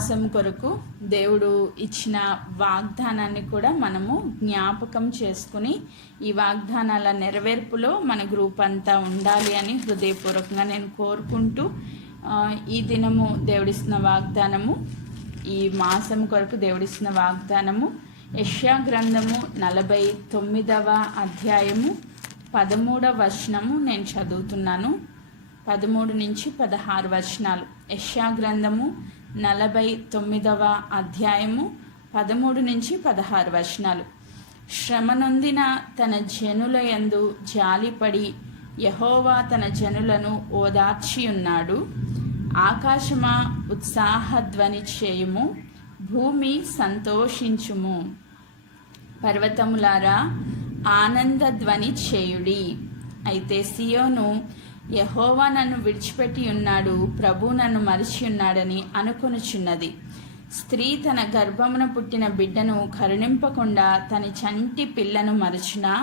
మాసం కొరకు దేవుడు ఇచ్చిన వాగ్దానాన్ని కూడా మనము జ్ఞాపకం చేసుకుని ఈ వాగ్దానాల నెరవేర్పులో మన గ్రూప్ అంతా ఉండాలి అని హృదయపూర్వకంగా నేను కోరుకుంటూ ఈ దినము దేవుడిస్తున్న వాగ్దానము, ఈ మాసం కొరకు దేవుడిస్తున్న వాగ్దానము యెషయా గ్రంథము 49వ అధ్యాయము 13వ వచనము నేను చదువుతున్నాను. 13 నుంచి 16 వచనాలు. యెషయా గ్రంథము 49వ అధ్యాయము 13 నుంచి 16 వచనాలు. శ్రమ నొందిన తన జనుల యందు జాలిపడి యెహోవా తన జనులను ఓదార్చి ఉన్నాడు. ఆకాశమా ఉత్సాహధ్వని చేయుము, భూమి సంతోషించుము, పర్వతములారా ఆనందధ్వని చేయుడి. అయితే సియోను యెహోవా నన్ను విడిచిపెట్టి ఉన్నాడు, ప్రభు నన్ను మరిచి ఉన్నాడని అనుకొనుచున్నది. స్త్రీ తన గర్భమున పుట్టిన బిడ్డను కరుణింపకుండా తన చంటి పిల్లను మరచునా,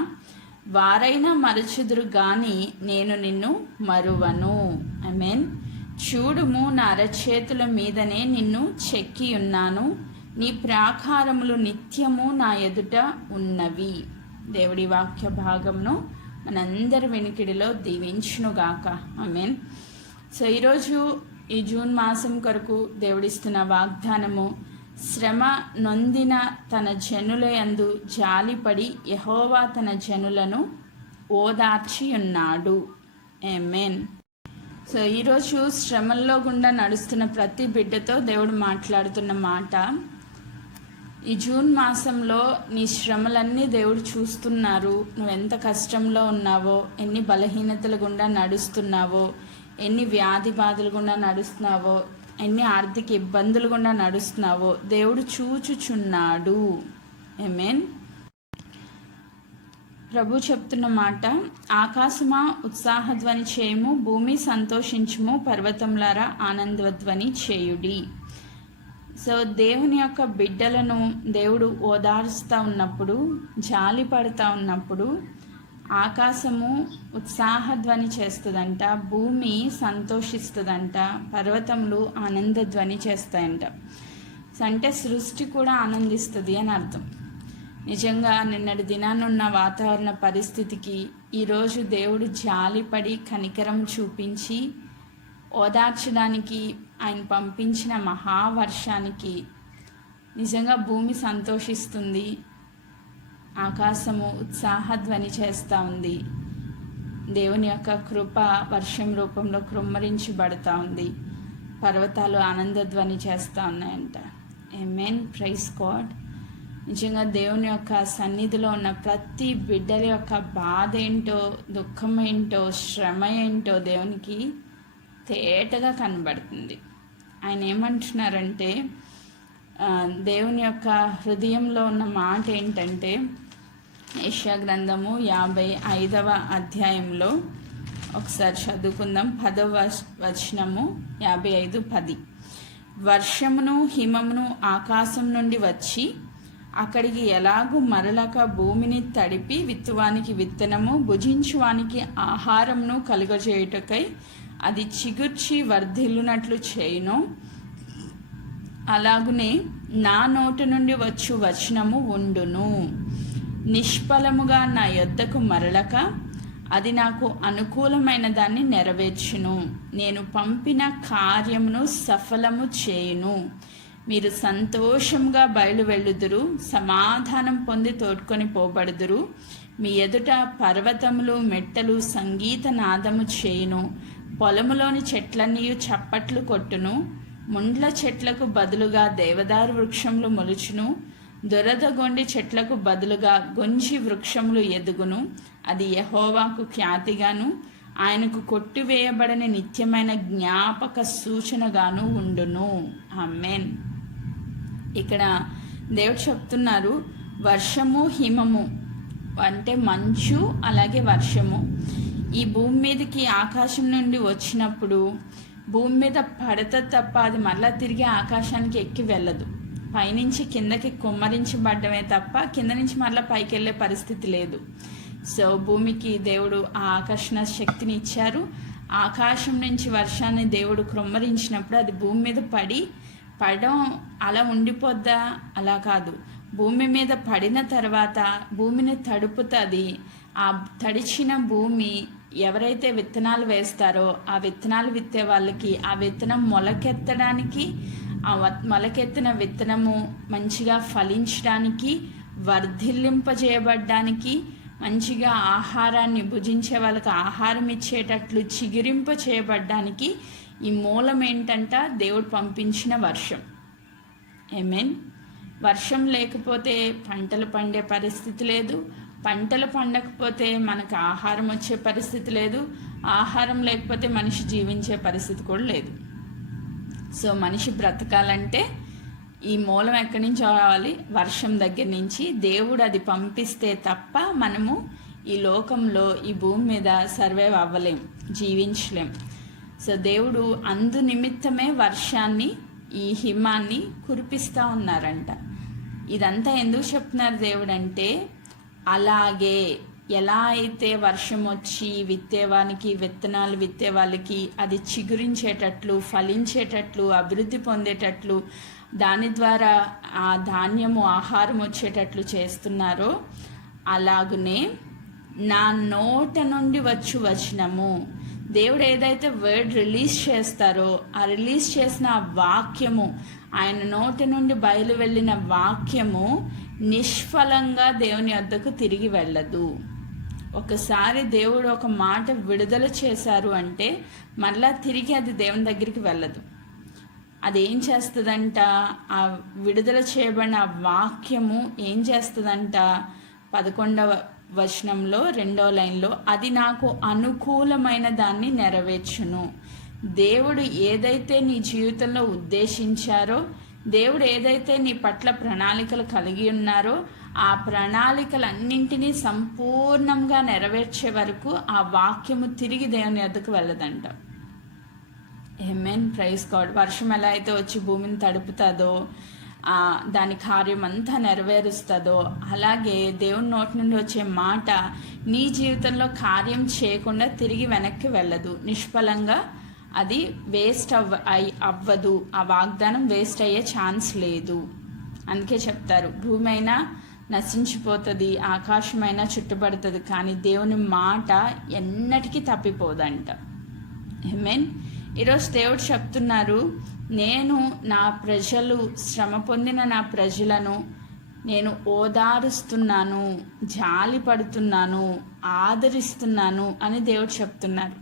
వారైనా మరచుదురు గాని నేను నిన్ను మరువను. ఆమేన్. చూడుము, నా అరచేతుల మీదనే నిన్ను చెక్కి ఉన్నాను, నీ ప్రాకారములు నిత్యము నా ఎదుట ఉన్నవి. దేవుడి వాక్య భాగంను మనందరి వెనుకిడిలో దీవించునుగాక. ఆమేన్. సో ఈరోజు ఈ జూన్ మాసం కొరకు దేవుడిస్తున్న వాగ్దానము, శ్రమ నొందిన తన జనుల యందు జాలిపడి యెహోవా తన జనులను ఓదార్చి ఉన్నాడు. ఆమేన్. సో ఈరోజు శ్రమల్లో గుండా నడుస్తున్న ప్రతి బిడ్డతో దేవుడు మాట్లాడుతున్న మాట, ఈ జూన్ మాసంలో నీ శ్రమలన్నీ దేవుడు చూస్తున్నారు. నువ్వు ఎంత కష్టంలో ఉన్నావో, ఎన్ని బలహీనతల గుండా నడుస్తున్నావో, ఎన్ని వ్యాధి బాధలు గుండా నడుస్తున్నావో, ఎన్ని ఆర్థిక ఇబ్బందులు గుండా నడుస్తున్నావో దేవుడు చూచుచున్నాడు. ఆమేన్. ప్రభు చెప్తున్న మాట, ఆకాశమా ఉత్సాహధ్వని చేయుము, భూమి సంతోషించుము, పర్వతములారా ఆనందధ్వని చేయుడి. సో దేవుని యొక్క బిడ్డలను దేవుడు ఓదారుస్తూ ఉన్నప్పుడు, జాలి పడుతూ ఉన్నప్పుడు ఆకాశము ఉత్సాహధ్వని చేస్తుందంట, భూమి సంతోషిస్తుందంట, పర్వతములు ఆనందధ్వని చేస్తాయంట. అంటే సృష్టి కూడా ఆనందిస్తుంది అని అర్థం. నిజంగా నిన్నటి దినానున్న వాతావరణ పరిస్థితికి ఈరోజు దేవుడు జాలిపడి కనికరం చూపించి ఓదార్చడానికి ఆయన పంపించిన మహావర్షానికి నిజంగా భూమి సంతోషిస్తుంది, ఆకాశము ఉత్సాహధ్వని చేస్తూ ఉంది, దేవుని యొక్క కృప వర్షం రూపంలో కృమ్మరించబడుతూ ఉంది, పర్వతాలు ఆనందధ్వని చేస్తూ ఉన్నాయంట. ఆమేన్. Praise God. నిజంగా దేవుని యొక్క సన్నిధిలో ఉన్న ప్రతి బిడ్డల యొక్క బాధ ఏంటో, దుఃఖం ఏంటో, శ్రమ ఏంటో దేవునికి తేటగా కనబడుతుంది. ఆయన ఏమంటున్నారంటే, దేవుని యొక్క హృదయంలో ఉన్న మాట ఏంటంటే, యెషయా గ్రంథము 55వ అధ్యాయంలో ఒకసారి చదువుకుందాం. 10వ వచనము 55:10. వర్షమును హిమమును ఆకాశం నుండి వచ్చి అక్కడికి ఎలాగూ మరలక భూమిని తడిపి విత్తువానికి విత్తనము, భుజించువానికి ఆహారమును కలుగజేయుటకై అది చిగుర్చి వర్ధిల్లునట్లు చేయును, అలాగునే నా నోటి నుండి వచ్చు వచనము ఉండును. నిష్ఫలముగా నా యొద్దకు మరలక అది నాకు అనుకూలమైన దాన్ని నెరవేర్చును. నేను పంపిన కార్యమును సఫలము చేయును. మీరు సంతోషంగా బయలు వెళ్ళుదురు, సమాధానం పొంది తోడ్కొని పోబడుదురు. మీ ఎదుట పర్వతములు మెట్టలు సంగీత నాదము చేయును, పొలములోని చెట్లన్నీ చప్పట్లు కొట్టును. ముండ్ల చెట్లకు బదులుగా దేవదారు వృక్షములు మొలుచును, దురదగొండి చెట్లకు బదులుగా గొంజి వృక్షములు ఎదుగును. అది యెహోవాకు ఖ్యాతిగాను ఆయనకు కొట్టివేయబడని నిత్యమైన జ్ఞాపక సూచనగాను ఉండును. ఆమేన్. ఇక్కడ దేవుడు చెప్తున్నారు, వర్షము హిమము అంటే మంచు, అలాగే వర్షము ఈ భూమి మీదకి ఆకాశం నుండి వచ్చినప్పుడు భూమి మీద పడత తప్ప అది మళ్ళా తిరిగి ఆకాశానికి ఎక్కి వెళ్ళదు. పైనుంచి కిందకి కుమ్మరించబడ్డమే తప్ప కింద నుంచి మళ్ళీ పైకి వెళ్ళే పరిస్థితి లేదు. సో భూమికి దేవుడు ఆ ఆకర్షణ శక్తిని ఇచ్చారు. ఆకాశం నుంచి వర్షాన్ని దేవుడు కుమ్మరించినప్పుడు అది భూమి మీద పడి పడడం అలా ఉండిపోద్దా? అలా కాదు. భూమి మీద పడిన తర్వాత భూమిని తడుపుతుంది. ఆ తడిచిన భూమి ఎవరైతే విత్తనాలు వేస్తారో ఆ విత్తనాలు విత్తే వాళ్ళకి ఆ విత్తనం మొలకెత్తడానికి, ఆ మొలకెత్తిన విత్తనము మంచిగా ఫలించడానికి, వర్ధిల్లింపజేయబడ్డానికి, మంచిగా ఆహారాన్ని భుజించే వాళ్ళకి ఆహారం ఇచ్చేటట్లు చిగురింప చేయబడ్డానికి ఈ మూలం ఏంటంట? దేవుడు పంపించిన వర్షం. ఆమేన్. వర్షం లేకపోతే పంటలు పండే పరిస్థితి లేదు. పంటలు పండకపోతే మనకు ఆహారం వచ్చే పరిస్థితి లేదు. ఆహారం లేకపోతే మనిషి జీవించే పరిస్థితి కూడా లేదు. సో మనిషి బ్రతకాలంటే ఈ మూలం ఎక్కడి నుంచి రావాలి? వర్షం దగ్గర నుంచి. దేవుడు అది పంపిస్తే తప్ప మనము ఈ లోకంలో ఈ భూమి మీద సర్వైవ్ అవ్వలేం, జీవించలేం. సో దేవుడు అందు నిమిత్తమే వర్షాన్ని, ఈ హిమాన్ని కురిపిస్తూ ఉన్నారంట. ఇదంతా ఎందుకు చెప్తున్నారు దేవుడు అంటే, అలాగే ఎలా అయితే వర్షం వచ్చి విత్తేవానికి, విత్తనాలు విత్తే వాళ్ళకి అది చిగురించేటట్లు, ఫలించేటట్లు, అభివృద్ధి పొందేటట్లు, దాని ద్వారా ఆ ధాన్యము, ఆహారం వచ్చేటట్లు చేస్తున్నారో, అలాగునే నా నోట నుండి వచనము, దేవుడు ఏదైతే వర్డ్ రిలీజ్ చేస్తారో ఆ రిలీజ్ చేసిన ఆ వాక్యము, ఆయన నోటి నుండి బయలు వెళ్ళిన వాక్యము నిష్ఫలంగా దేవుని వద్దకు తిరిగి వెళ్ళదు. ఒకసారి దేవుడు ఒక మాట విడుదల చేశారు అంటే మళ్ళా తిరిగి అది దేవుని దగ్గరికి వెళ్ళదు. అది ఏం చేస్తుందంట? ఆ విడుదల చేయబడిన వాక్యము ఏం చేస్తుందంట? 11వ వచనంలో 2వ లైన్లో, అది నాకు అనుకూలమైన దాన్ని నెరవేర్చును. దేవుడు ఏదైతే నీ జీవితంలో ఉద్దేశించారో, దేవుడు ఏదైతే నీ పట్ల ప్రణాళికలు కలిగి ఉన్నారో ఆ ప్రణాళికలన్నింటినీ సంపూర్ణంగా నెరవేర్చే వరకు ఆ వాక్యము తిరిగి దేవుని వద్దకు వెళ్ళదంట. ఆమేన్. Praise God. వర్షం ఎలా అయితే వచ్చి భూమిని తడుపుతుందో, దాని కార్యం అంతా నెరవేరుస్తుందో, అలాగే దేవుని నోటి నుండి వచ్చే మాట నీ జీవితంలో కార్యం చేయకుండా తిరిగి వెనక్కి వెళ్ళదు. నిష్ఫలంగా అది వేస్ట్ అవ్వదు. ఆ వాగ్దానం వేస్ట్ అయ్యే ఛాన్స్ లేదు. అందుకే చెప్తారు, భూమి అయినా నశించిపోతుంది, ఆకాశమైనా చుట్టుపడుతుంది, కానీ దేవుని మాట ఎన్నటికీ తప్పిపోదంట. ఆమేన్. ఈరోజు దేవుడు చెప్తున్నారు, నేను నా ప్రజలు, శ్రమ పొందిన నా ప్రజలను నేను ఓదారుస్తున్నాను, జాలి పడుతున్నాను, ఆదరిస్తున్నాను అని దేవుడు చెప్తున్నారు.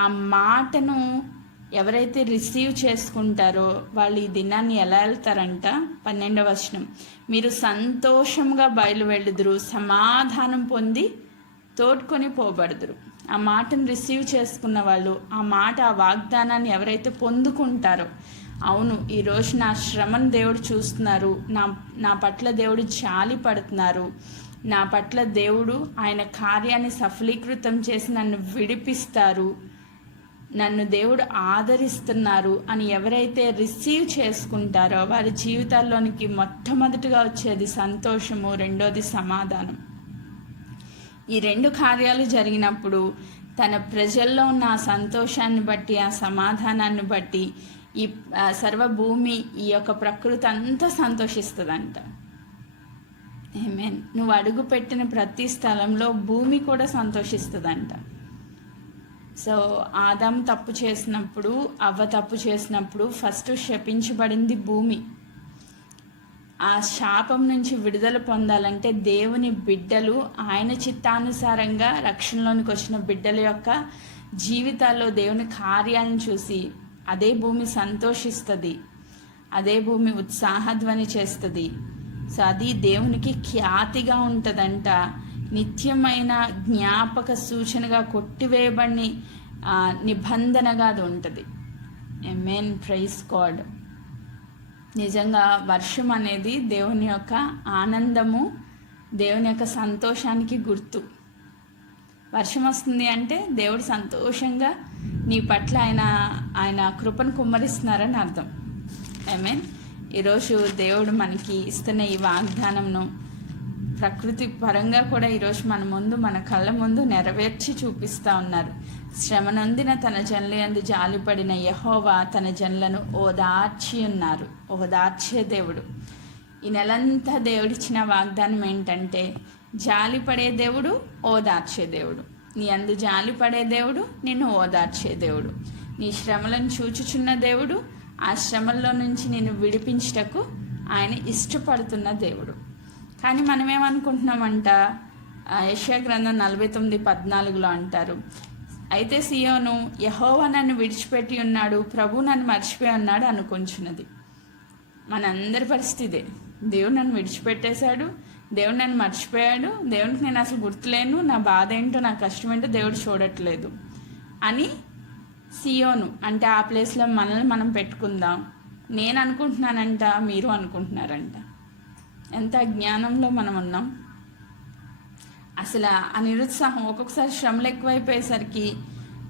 ఆ మాటను ఎవరైతే రిసీవ్ చేసుకుంటారో వాళ్ళు ఈ దినాన్ని ఎలా వెళ్తారంట? 12వ వచనం, మీరు సంతోషంగా బయలు వెళ్ళుదురు, సమాధానం పొంది తోడ్కొని పోబడుదురు. ఆ మాటను రిసీవ్ చేసుకున్న వాళ్ళు, ఆ మాట, ఆ వాగ్దానాన్ని ఎవరైతే పొందుకుంటారో, అవును ఈరోజు నా శ్రమను దేవుడు చూస్తున్నారు, నా పట్ల దేవుడు జాలి పడుతున్నారు, నా పట్ల దేవుడు ఆయన కార్యాన్ని సఫలీకృతం చేసి నన్ను విడిపిస్తారు, నన్ను దేవుడు ఆదరిస్తున్నారు అని ఎవరైతే రిసీవ్ చేసుకుంటారో వారి జీవితాల్లోనికి మొట్టమొదటిగా వచ్చేది సంతోషము, రెండోది సమాధానం. ఈ 2 కార్యాలు జరిగినప్పుడు తన ప్రజల్లో ఉన్న ఆ సంతోషాన్ని బట్టి, ఆ సమాధానాన్ని బట్టి ఈ సర్వభూమి, ఈ యొక్క ప్రకృతి అంతా సంతోషిస్తుందంట. ఆమేన్. నువ్వు అడుగు పెట్టిన ప్రతి స్థలంలో భూమి కూడా సంతోషిస్తుందంట. సో ఆదాము తప్పు చేసినప్పుడు, అవ్వ తప్పు చేసినప్పుడు ఫస్ట్ శపించబడింది భూమి. ఆ శాపం నుంచి విడుదల పొందాలంటే దేవుని బిడ్డలు, ఆయన చిత్తానుసారంగా రక్షణలోనికి వచ్చిన బిడ్డల యొక్క జీవితాల్లో దేవుని కార్యాలను చూసి అదే భూమి సంతోషిస్తుంది, అదే భూమి ఉత్సాహధ్వని చేస్తుంది. సో అది దేవునికి ఖ్యాతిగా ఉంటుందంట. నిత్యమైన జ్ఞాపక సూచనగా కొట్టివేయబడిన నిబంధనగా అది ఉంటుంది. ఆమేన్. Praise God. నిజంగా వర్షం అనేది దేవుని యొక్క ఆనందము, దేవుని యొక్క సంతోషానికి గుర్తు. వర్షం వస్తుంది అంటే దేవుడు సంతోషంగా నీ పట్ల ఆయన కృపను కుమ్మరిస్తున్నారని అర్థం. ఆమేన్. ఈరోజు దేవుడు మనకి ఇస్తున్న ఈ వాగ్దానంను ప్రకృతి పరంగా కూడా ఈరోజు మన కళ్ళ ముందు నెరవేర్చి చూపిస్తూ ఉన్నారు. శ్రమనొందిన తన జనుల యందు జాలిపడిన యెహోవా తన జనులను ఓదార్చే దేవుడు. ఈ నెలంతా దేవుడిచ్చిన వాగ్దానం ఏంటంటే, జాలిపడే దేవుడు, ఓదార్చే దేవుడు. నీ అందు జాలిపడే దేవుడు, నిన్ను ఓదార్చే దేవుడు. నీ శ్రమలను చూచుచున్న దేవుడు, ఆ శ్రమల్లో నుంచి నిన్ను విడిపించుటకు ఆయన ఇష్టపడుతున్న దేవుడు. కానీ మనమేమనుకుంటున్నామంట, యెషయా గ్రంథం 49:14 అంటారు, అయితే సియోను యెహోవా నన్ను విడిచిపెట్టి ఉన్నాడు, ప్రభు నన్ను మర్చిపోయి ఉన్నాడు అనుకుంటున్నది. మనందరి పరిస్థితి, దేవుడు నన్ను విడిచిపెట్టేశాడు, దేవుడు నన్ను మర్చిపోయాడు, దేవునికి నేను అసలు గుర్తులేను, నా బాధ ఏంటో నా కష్టం ఏంటో దేవుడు చూడట్లేదు అని సియోను అంటే ఆ ప్లేస్లో మనల్ని మనం పెట్టుకుందాం. నేను అనుకుంటున్నానంట, మీరు అనుకుంటున్నారంట. ఎంత అజ్ఞానంలో మనం ఉన్నాం. అసలు ఆ నిరుత్సాహం, ఒక్కొక్కసారి శ్రమలు ఎక్కువైపోయేసరికి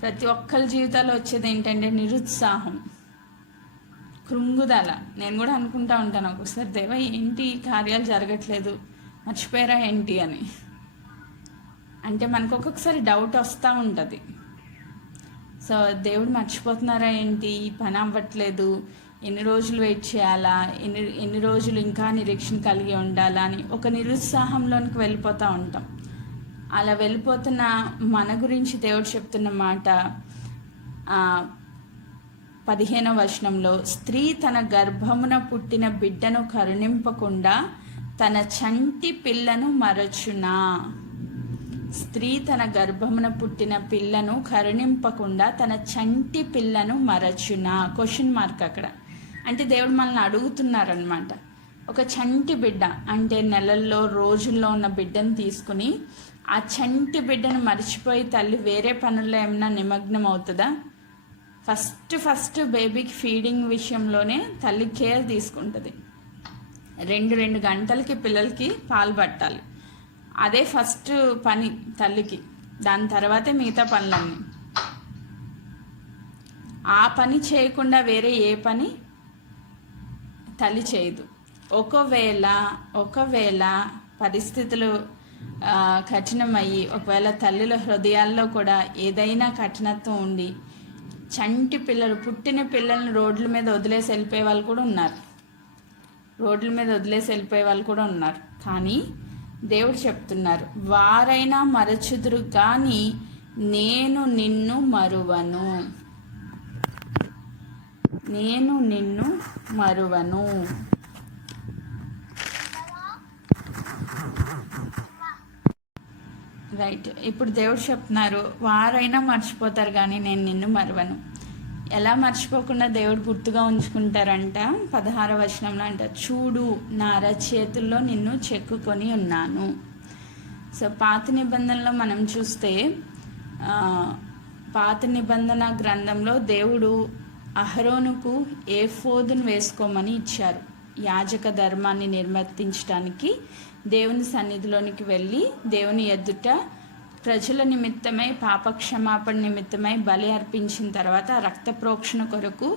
ప్రతి ఒక్కరి జీవితాల్లో వచ్చేది ఏంటంటే నిరుత్సాహం, కృంగుదల. నేను కూడా అనుకుంటా ఉంటాను ఒక్కొక్కసారి, దేవా ఏంటి కార్యాలు జరగట్లేదు, మర్చిపోయారా ఏంటి అని. అంటే మనకు ఒక్కొక్కసారి డౌట్ వస్తూ ఉంటుంది. సో దేవుడు మర్చిపోతున్నారా ఏంటి, ఈ పని అవ్వట్లేదు, ఎన్ని రోజులు వెయిట్ చేయాలా, ఎన్ని రోజులు ఇంకా నిరీక్షణ కలిగి ఉండాలా అని ఒక నిరుత్సాహంలోనికి వెళ్ళిపోతూ ఉంటాం. అలా వెళ్ళిపోతున్న మన గురించి దేవుడు చెప్తున్న మాట 15వ వచనంలో, స్త్రీ తన గర్భమున పుట్టిన బిడ్డను కరుణింపకుండా తన చంటి పిల్లను మరచునా. స్త్రీ తన గర్భమున పుట్టిన పిల్లను కరుణింపకుండా తన చంటి పిల్లను మరచునా. క్వశ్చన్ మార్క్ అక్కడ. అంటే దేవుడు మనల్ని అడుగుతున్నారనమాట. ఒక చంటి బిడ్డ అంటే నెలల్లో రోజుల్లో ఉన్న బిడ్డను తీసుకుని ఆ చంటి బిడ్డను మర్చిపోయి తల్లి వేరే పనుల్లో ఏమైనా నిమగ్నం అవుతుందా? ఫస్ట్ బేబీకి ఫీడింగ్ విషయంలోనే తల్లి కేర్ తీసుకుంటుంది. 2 గంటలకి పిల్లలకి పాలు పట్టాలి. అదే ఫస్ట్ పని తల్లికి. దాని తర్వాతే మిగతా పనులన్నీ. ఆ పని చేయకుండా వేరే ఏ పని తల్లి చేయదు. ఒకవేళ పరిస్థితులు కఠినమయ్యి, ఒకవేళ తల్లుల హృదయాల్లో కూడా ఏదైనా కఠినత్వం ఉండి చంటి పిల్లలు, పుట్టిన పిల్లల్ని రోడ్ల మీద వదిలేసి వెళ్ళిపోయే వాళ్ళు కూడా ఉన్నారు. కానీ దేవుడు చెప్తున్నారు, వారైనా మరచుదురు కానీ నేను నిన్ను మరువను. రైట్. ఇప్పుడు దేవుడు చెప్తున్నారు, వారైనా మర్చిపోతారు కానీ నేను నిన్ను మరువను. ఎలా మర్చిపోకుండా దేవుడు గుర్తుగా ఉంచుకుంటారంట? 16వ వచనంలో అంట, చూడు నా అరచేతుల్లో నిన్ను చెక్కుకొని ఉన్నాను. సో పాత నిబంధనలో మనం చూస్తే, పాత నిబంధన గ్రంథంలో దేవుడు అహరోనుకు ఏఫోదును వేసుకోమని ఇచ్చారు. యాజక ధర్మాన్ని నిర్వర్తించడానికి దేవుని సన్నిధిలోనికి వెళ్ళి దేవుని ఎదుట ప్రజల నిమిత్తమై, పాపక్షమాపణ నిమిత్తమై బలి అర్పించిన తర్వాత రక్త ప్రోక్షణ కొరకు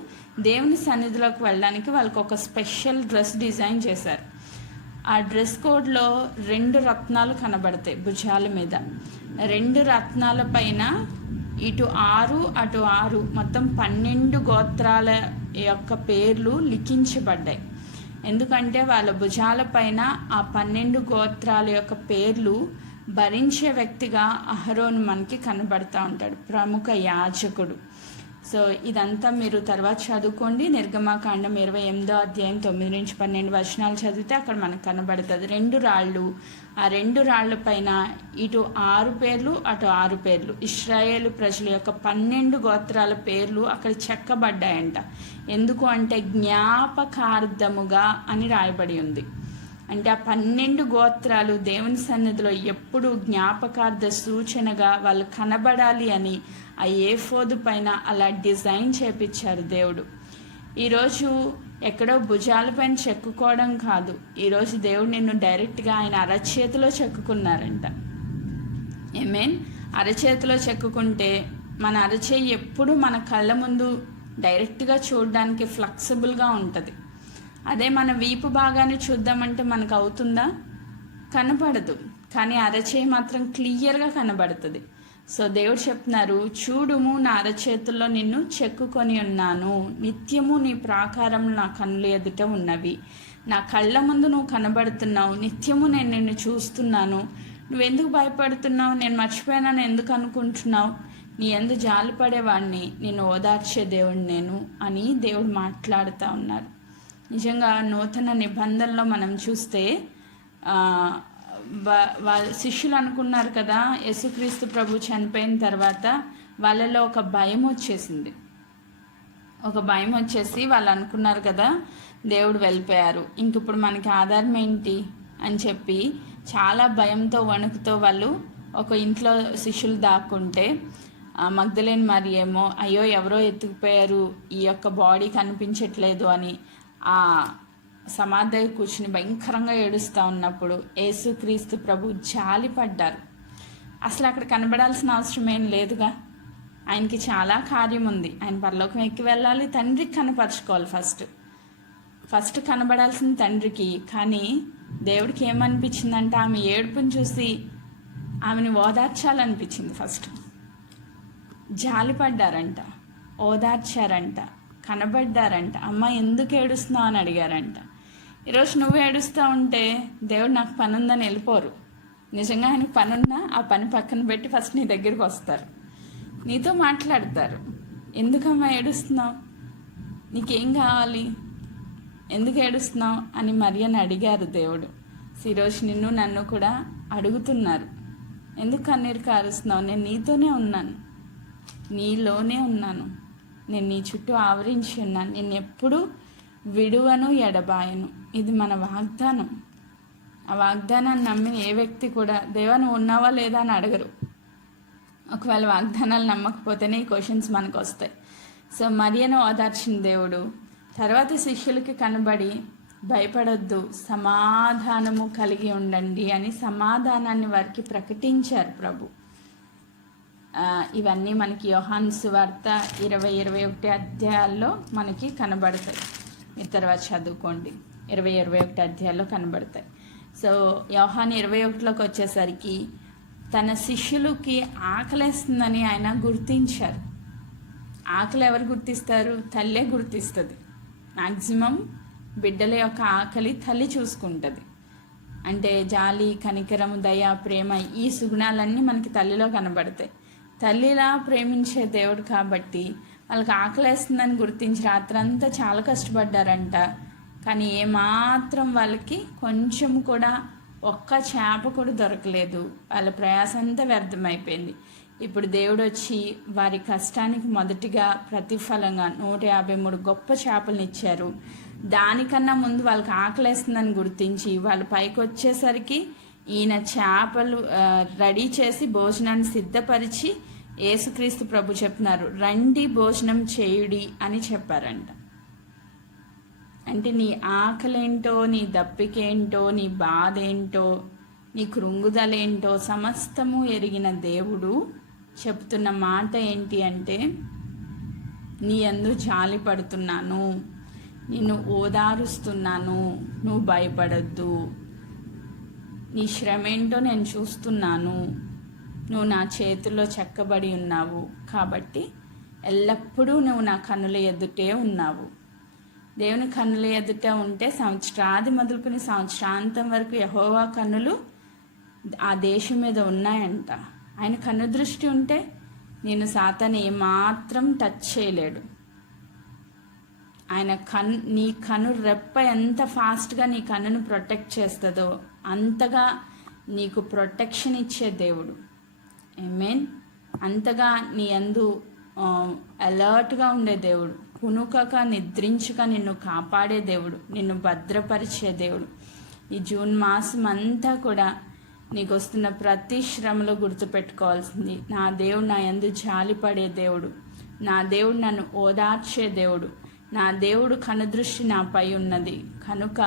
దేవుని సన్నిధిలోకి వెళ్ళడానికి వాళ్ళకి ఒక స్పెషల్ డ్రెస్ డిజైన్ చేశారు. ఆ డ్రెస్ కోడ్లో 2 రత్నాలు కనబడతాయి భుజాల మీద. 2 రత్నాల పైన ఇటు 6 అటు 6 మొత్తం 12 గోత్రాల యొక్క పేర్లు లిఖించబడ్డాయి. ఎందుకంటే వాళ్ళ భుజాల పైన ఆ 12 గోత్రాల యొక్క పేర్లు భరించే వ్యక్తిగా అహరోను మనకి కనబడతా ఉంటాడు, ప్రముఖ యాజకుడు. సో ఇదంతా మీరు తర్వాత చదువుకోండి. నిర్గమాకాండం 28వ అధ్యాయం 9-12 వచనాలు చదివితే అక్కడ మనకు కనబడుతుంది. 2 రాళ్ళు, ఆ 2 రాళ్ల పైన ఇటు 6 పేర్లు అటు 6 పేర్లు, ఇశ్రాయేలు ప్రజల యొక్క 12 గోత్రాల పేర్లు అక్కడ చెక్కబడ్డాయంట. ఎందుకు అంటే జ్ఞాపకార్థముగా అని రాయబడి ఉంది. అంటే ఆ 12 గోత్రాలు దేవుని సన్నిధిలో ఎప్పుడు జ్ఞాపకార్థ సూచనగా వాళ్ళు కనబడాలి అని ఆ ఏఫోదు పైన అలా డిజైన్ చేపించారు దేవుడు. ఈరోజు ఎక్కడో భుజాలపైన చెక్కుకోవడం కాదు, ఈరోజు దేవుడు నిన్ను డైరెక్ట్గా ఆయన అరచేతిలో చెక్కుకున్నారంట. ఏమేన్ అరచేతిలో చెక్కుకుంటే మన అరచేయి ఎప్పుడు మన కళ్ళ ముందు డైరెక్ట్గా చూడడానికి ఫ్లెక్సిబుల్గా ఉంటుంది. అదే మన వీపు భాగాన్ని చూద్దామంటే మనకు అవుతుందా? కనబడదు. కానీ అరచేయి మాత్రం క్లియర్గా కనబడుతుంది. సో దేవుడు చెప్తున్నారు, చూడుము నా అరచేతుల్లో నిన్ను చెక్కుకొని ఉన్నాను, నిత్యము నీ ప్రాకారం నా కన్నుల ఎదుట ఉన్నవి, నా కళ్ళ ముందు నువ్వు కనబడుతున్నావు, నిత్యము నేను నిన్ను చూస్తున్నాను, నువ్వెందుకు భయపడుతున్నావు, నేను మర్చిపోయానని ఎందుకు అనుకుంటున్నావు, నీ ఎందు జాలిపడేవాడిని, నేను ఓదార్చే దేవుడు నేను అని దేవుడు మాట్లాడుతూ ఉన్నారు. నిజంగా నూతన నిబంధనలో మనం చూస్తే వాళ్ళ శిష్యులు అనుకున్నారు కదా, యేసుక్రీస్తు ప్రభు చనిపోయిన తర్వాత వాళ్ళలో ఒక భయం వచ్చేసింది. ఒక భయం వచ్చేసి వాళ్ళు అనుకున్నారు కదా, దేవుడు వెళ్ళిపోయారు, ఇంక ఇప్పుడు మనకి ఆధారం ఏంటి అని చెప్పి చాలా భయంతో వణుకుతో వాళ్ళు ఒక ఇంట్లో శిష్యులు దాక్కుంటే, మగ్దలేని మరి ఏమో అయ్యో ఎవరో ఎత్తుకుపోయారు, ఈ యొక్క బాడీ కనిపించట్లేదు అని ఆ సమాధి దగ్గర కూర్చుని భయంకరంగా ఏడుస్తూ ఉన్నప్పుడు యేసుక్రీస్తు ప్రభు జాలిపడ్డారు. అసలు అక్కడ కనబడాల్సిన అవసరం ఏం లేదుగా, ఆయనకి చాలా కార్యం ఉంది, ఆయన పరలోకం ఎక్కి వెళ్ళాలి, తండ్రికి కనపరచుకోవాలి. ఫస్ట్ కనబడాల్సిన తండ్రికి. కానీ దేవుడికి ఏమనిపించిందంటే ఆమె ఏడుపుని చూసి ఆమెను ఓదార్చాలనిపించింది. ఫస్ట్ జాలిపడ్డారంట, ఓదార్చారంట, కనబడ్డారంట. అమ్మ ఎందుకు ఏడుస్తున్నావు అని అడిగారంట. ఈరోజు నువ్వు ఏడుస్తూ ఉంటే దేవుడు నాకు పని ఉందని వెళ్ళిపోరు. నిజంగా ఆయనకు పని ఉన్నా ఆ పని పక్కన పెట్టి ఫస్ట్ నీ దగ్గరికి వస్తారు, నీతో మాట్లాడతారు. ఎందుకమ్మా ఏడుస్తున్నావు, నీకేం కావాలి, ఎందుకు ఏడుస్తున్నావు అని మరియని అడిగారు దేవుడు. ఈరోజు నిన్ను నన్ను కూడా అడుగుతున్నారు, ఎందుకు కన్నీరు కారుస్తున్నావు, నేను నీతోనే ఉన్నాను, నీలోనే ఉన్నాను, నేను నీ చుట్టూ ఆవరించి ఉన్నాను, నేను ఎప్పుడు విడువను ఎడబాయను. ఇది మన వాగ్దానం. ఆ వాగ్దానాన్ని నమ్మిన ఏ వ్యక్తి కూడా దేవా నువ్వు ఉన్నావా లేదా అని అడగరు. ఒకవేళ వాగ్దానాలు నమ్మకపోతేనే ఈ క్వశ్చన్స్ మనకు వస్తాయి. సో మరియను ఓదార్చిన దేవుడు తర్వాత శిష్యులకి కనబడి భయపడొద్దు, సమాధానము కలిగి ఉండండి అని సమాధానాన్ని వారికి ప్రకటించారు ప్రభు. ఇవన్నీ మనకి యోహాను సువార్త 20-21 అధ్యాయాల్లో మనకి కనబడతాయి. మీరు తర్వాత చదువుకోండి, 20-21 అధ్యాయాల్లో కనబడతాయి. సో యోహాను 21లోకి వచ్చేసరికి తన శిష్యులకి ఆకలేస్తుందని ఆయన గుర్తించారు. ఆకలి ఎవరు గుర్తిస్తారు? తల్లే గుర్తిస్తుంది. మ్యాక్సిమం బిడ్డల యొక్క ఆకలి తల్లి చూసుకుంటుంది. అంటే జాలి, కనికరం, దయ, ప్రేమ, ఈ సుగుణాలన్నీ మనకి తల్లిలో కనబడతాయి. తల్లిలా ప్రేమించే దేవుడు కాబట్టి వాళ్ళకి ఆకలేస్తుందని గుర్తించి రాత్రంతా చాలా కష్టపడ్డారంట. కానీ ఏమాత్రం వాళ్ళకి కొంచెం కూడా ఒక్క చేప కూడా దొరకలేదు. వాళ్ళ ప్రయాసం అంతా వ్యర్థమైపోయింది. ఇప్పుడు దేవుడు వచ్చి వారి కష్టానికి మొదటిగా ప్రతిఫలంగా 153 గొప్ప చేపలను ఇచ్చారు. దానికన్నా ముందు వాళ్ళకి ఆకలేస్తుందని గుర్తించి వాళ్ళు పైకి వచ్చేసరికి ఈయన చేపలు రెడీ చేసి భోజనాన్ని సిద్ధపరిచి యేసుక్రీస్తు ప్రభు చెప్తున్నారు, రండి భోజనం చేయుడి అని చెప్పారంట. అంటే నీ ఆకలేంటో, నీ దప్పికేంటో, నీ బాధ ఏంటో, నీ కృంగుదలేంటో సమస్తము ఎరిగిన దేవుడు చెప్తున్న మాట ఏంటి అంటే, నీ యందు జాలి పడుతున్నాను, నిన్ను ఓదారుస్తున్నాను, నువ్వు భయపడద్దు, నీ శ్రమ ఏంటో నేను చూస్తున్నాను, నువ్వు నా చేతుల్లో చెక్కబడి ఉన్నావు, కాబట్టి ఎల్లప్పుడూ నువ్వు నా కన్నుల ఎదుటే ఉన్నావు. దేవుని కన్నుల ఎదుట ఉంటే సంవత్సరాది మొదలుకొని సంవత్సరాంతం వరకు యెహోవా కన్నులు ఆ దేశం మీద ఉన్నాయంట. ఆయన కన్ను దృష్టి ఉంటే నేను సాతాను ఏమాత్రం టచ్ చేయలేడు. ఆయన నీ కన్ను రెప్ప ఎంత ఫాస్ట్గా నీ కన్నును ప్రొటెక్ట్ చేస్తుందో అంతగా నీకు ప్రొటెక్షన్ ఇచ్చే దేవుడు. ఆమేన్. అంతగా నీ యందు అలర్ట్గా ఉండే దేవుడు, కునుకక నిద్రించక నిన్ను కాపాడే దేవుడు, నిన్ను భద్రపరిచే దేవుడు. ఈ జూన్ మాసం అంతా కూడా నీకు వస్తున్న ప్రతి శ్రమలో గుర్తుపెట్టుకోవాల్సింది, నా దేవుడు నా యందు జాలిపడే దేవుడు, నా దేవుడు నన్ను ఓదార్చే దేవుడు, నా దేవుడు కనుదృష్టి నాపై ఉన్నది. కనుక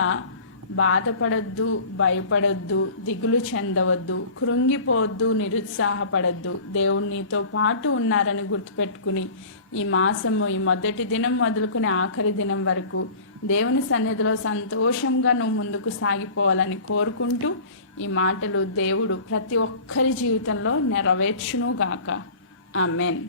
బాధపడొద్దు, భయపడొద్దు, దిగులు చెందవద్దు, కృంగిపోవద్దు, నిరుత్సాహపడద్దు. దేవుడు నీతో పాటు ఉన్నారని గుర్తుపెట్టుకుని ఈ మాసము, ఈ మొదటి దినం మొదలుకుని ఆఖరి దినం వరకు దేవుని సన్నిధిలో సంతోషంగా నువ్వు ముందుకు సాగిపోవాలని కోరుకుంటూ ఈ మాటలు దేవుడు ప్రతి ఒక్కరి జీవితంలో నెరవేర్చునుగాక. ఆమెన్.